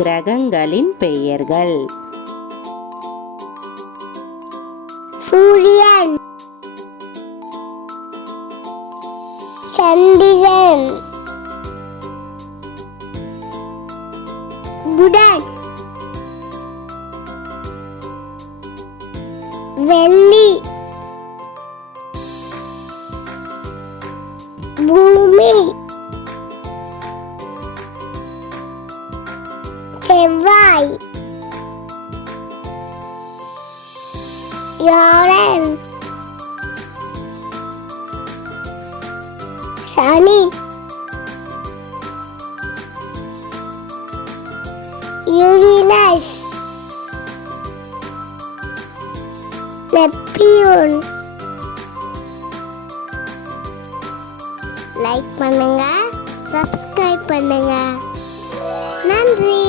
கிரகங்களின் பெயர்கள். சூரியன், சந்திரன், புதன், வெள்ளி, பூமி, செவ்வாய், வியாழன், சனி, யுரேனஸ், நெப்டியூன். லைக் பண்ணுங்க, சப்ஸ்கிரைப் பண்ணுங்க. நன்றி.